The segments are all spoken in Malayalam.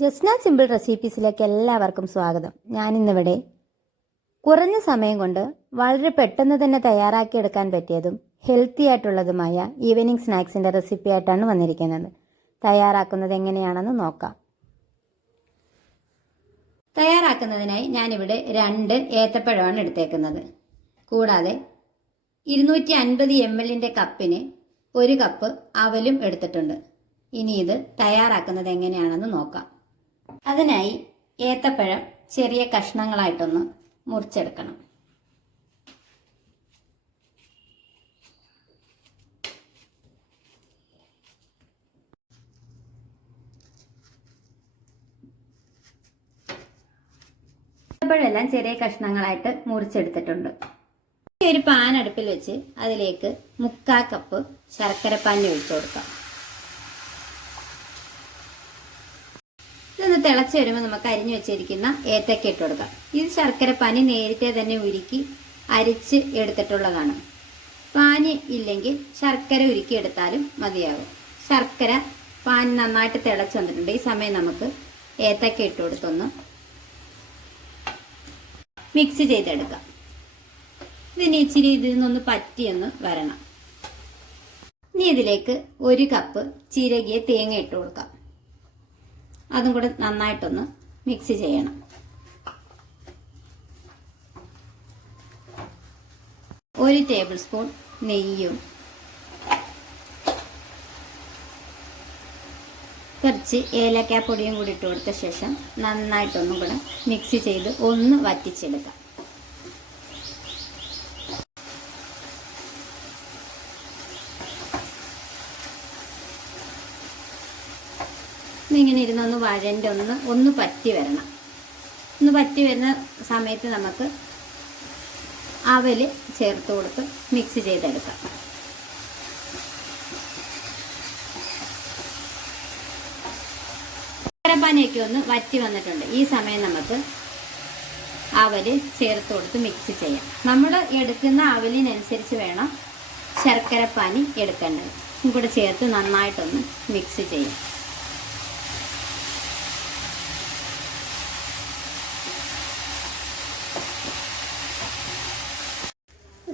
ജസ്ന സിമ്പിൾ റെസിപ്പീസിലേക്ക് എല്ലാവർക്കും സ്വാഗതം. ഞാനിന്നിവിടെ കുറഞ്ഞ സമയം കൊണ്ട് വളരെ പെട്ടെന്ന് തന്നെ തയ്യാറാക്കിയെടുക്കാൻ പറ്റിയതും ഹെൽത്തി ആയിട്ടുള്ളതുമായ ഈവനിങ് സ്നാക്സിന്റെ റെസിപ്പി ആയിട്ടാണ് വന്നിരിക്കുന്നത്. തയ്യാറാക്കുന്നത് എങ്ങനെയാണെന്ന് നോക്കാം. തയ്യാറാക്കുന്നതിനായി ഞാനിവിടെ രണ്ട് ഏത്തപ്പഴമാണ് എടുത്തേക്കുന്നത്. കൂടാതെ ഇരുന്നൂറ്റി അൻപത് എം എല്ലിന്റെ കപ്പിന് ഒരു കപ്പ് അവലും എടുത്തിട്ടുണ്ട്. ഇനി ഇത് തയ്യാറാക്കുന്നത് എങ്ങനെയാണെന്ന് നോക്കാം. അതിനായി ഏത്തപ്പഴം ചെറിയ കഷ്ണങ്ങളായിട്ടൊന്ന് മുറിച്ചെടുക്കണം. ഏത്തപ്പഴമെല്ലാം ചെറിയ കഷ്ണങ്ങളായിട്ട് മുറിച്ചെടുത്തിട്ടുണ്ട്. ഒരു പാൻ അടുപ്പിൽ വെച്ച് അതിലേക്ക് മുക്കാ കപ്പ് ശർക്കര പാനി ഒഴിച്ചു കൊടുക്കാം. തിളച്ച് വരുമ്പോൾ നമുക്ക് അരിഞ്ഞു വെച്ചിരിക്കുന്ന ഏത്തക്ക ഇട്ട് കൊടുക്കാം. ഇത് ശർക്കര പനി നേരത്തെ തന്നെ ഉരുക്കി അരിച്ച് എടുത്തിട്ടുള്ളതാണ്. പാനി ഇല്ലെങ്കിൽ ശർക്കര ഉരുക്കി എടുത്താലും മതിയാകും ശർക്കര പാൻ നന്നായിട്ട് തിളച്ച് വന്നിട്ടുണ്ട്. ഈ സമയം നമുക്ക് ഏത്തക്ക ഇട്ട് കൊടുത്തൊന്ന് മിക്സ് ചെയ്തെടുക്കാം. ഇതിന് ഇച്ചിരി ഇതിൽ നിന്നൊന്ന് പറ്റിയൊന്ന് വരണം. ഇനി ഇതിലേക്ക് ഒരു കപ്പ് ചിരകിയ തേങ്ങ ഇട്ട് കൊടുക്കാം. അതും കൂടെ നന്നായിട്ടൊന്ന് മിക്സ് ചെയ്യണം. ഒരു ടേബിൾ സ്പൂൺ നെയ്യും. കുറച്ച് ഏലക്കാപ്പൊടിയും കൂടി ഇട്ട് കൊടുത്ത ശേഷം നന്നായിട്ടൊന്നും കൂടെ മിക്സ് ചെയ്ത് ഒന്ന് വറ്റിച്ചെടുക്കാം. ഇങ്ങനെ ഇരുന്നൊന്ന് വഴന്റെ ഒന്ന് ഒന്ന് പറ്റി വരണം. ഒന്ന് പറ്റി വരുന്ന സമയത്ത് നമുക്ക് അവൽ ചേർത്ത് കൊടുത്ത് മിക്സ് ചെയ്തെടുക്കാം. ശർക്കരപ്പാനിയൊക്കെ ഒന്ന് വറ്റി വന്നിട്ടുണ്ട്. ഈ സമയം നമുക്ക് അവൽ ചേർത്ത് കൊടുത്ത് മിക്സ് ചെയ്യാം. നമ്മൾ എടുക്കുന്ന അവലിനനുസരിച്ച് വേണം ശർക്കരപ്പാനി എടുക്കേണ്ടത്. ഇവിടെ ചേർത്ത് നന്നായിട്ടൊന്ന് മിക്സ് ചെയ്യാം.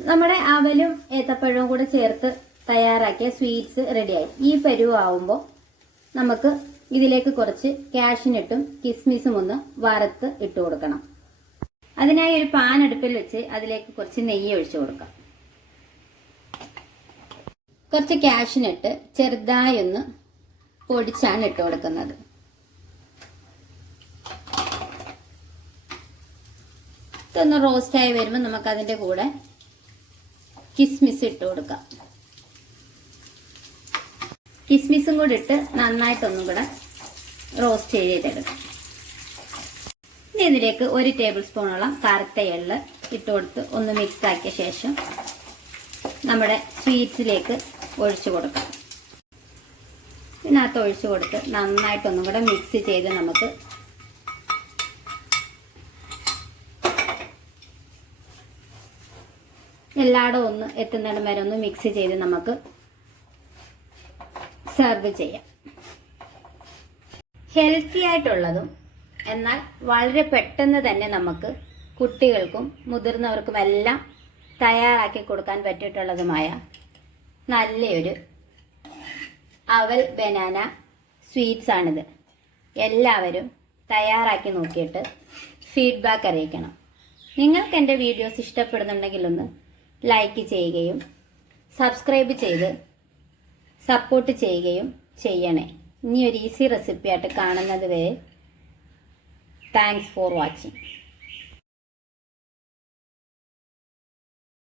നമ്മുടെ അവലും ഏത്തപ്പഴവും കൂടെ ചേർത്ത് തയ്യാറാക്കിയ സ്വീറ്റ്സ് റെഡിയായി. ഈ പരുവാകുമ്പോൾ നമുക്ക് ഇതിലേക്ക് കുറച്ച് കാഷ്നട്ടും കിസ്മിസും ഒന്ന് വറുത്ത് ഇട്ട് കൊടുക്കണം. അതിനായി ഒരു പാൻ അടുപ്പിൽ വെച്ച് അതിലേക്ക് കുറച്ച് നെയ്യ് ഒഴിച്ചു കൊടുക്കാം. കുറച്ച് കാഷ്നട്ട് ചെറുതായി ഒന്ന് പൊടിച്ചാണ് ഇട്ട് കൊടുക്കുന്നത്. ഇതൊന്ന് റോസ്റ്റായി വരുമ്പോൾ നമുക്ക് അതിന്റെ കൂടെ കിസ്മിസ് ഇട്ട് കൊടുക്കാം. കിസ്മിസും കൂടി ഇട്ട് നന്നായിട്ടൊന്നും കൂടെ റോസ്റ്റ് ചെയ്തെടുക്കാം. ഇനി ഇതിലേക്ക് ഒരു ടേബിൾ സ്പൂണോളം കറുത്ത എള്ള് ഇട്ട് കൊടുത്ത് ഒന്ന് മിക്സ് ആക്കിയ ശേഷം നമ്മുടെ സ്വീറ്റ്സിലേക്ക് ഒഴിച്ചു കൊടുക്കാം. ഇതിനകത്ത് ഒഴിച്ചു കൊടുത്ത് നന്നായിട്ടൊന്നും കൂടെ മിക്സ് ചെയ്ത് നമുക്ക് എല്ലായിടും ഒന്ന് എത്തുന്നിടം വരെ ഒന്ന് മിക്സ് ചെയ്ത് നമുക്ക് സെർവ് ചെയ്യാം. ഹെൽത്തി ആയിട്ടുള്ളതും എന്നാൽ വളരെ പെട്ടെന്ന് തന്നെ നമുക്ക് കുട്ടികൾക്കും മുതിർന്നവർക്കും എല്ലാം തയ്യാറാക്കി കൊടുക്കാൻ പറ്റിയിട്ടുള്ളതുമായ നല്ലൊരു അവൽ ബനാന സ്വീറ്റ്സ് ആണിത്. എല്ലാവരും തയ്യാറാക്കി നോക്കിയിട്ട് ഫീഡ്ബാക്ക് അറിയിക്കണം. നിങ്ങൾക്ക് എന്റെ വീഡിയോസ് ഇഷ്ടപ്പെടുന്നുണ്ടെങ്കിൽ ഒന്ന് ലൈക്ക് ചെയ്യുകയും സബ്സ്ക്രൈബ് ചെയ്ത് സപ്പോർട്ട് ചെയ്യുകയും ചെയ്യണേ. ഇനി ഒരു ഈസി റെസിപ്പി ആയിട്ട് കാണുന്നത് വരെ താങ്ക്സ് ഫോർ വാച്ചിങ്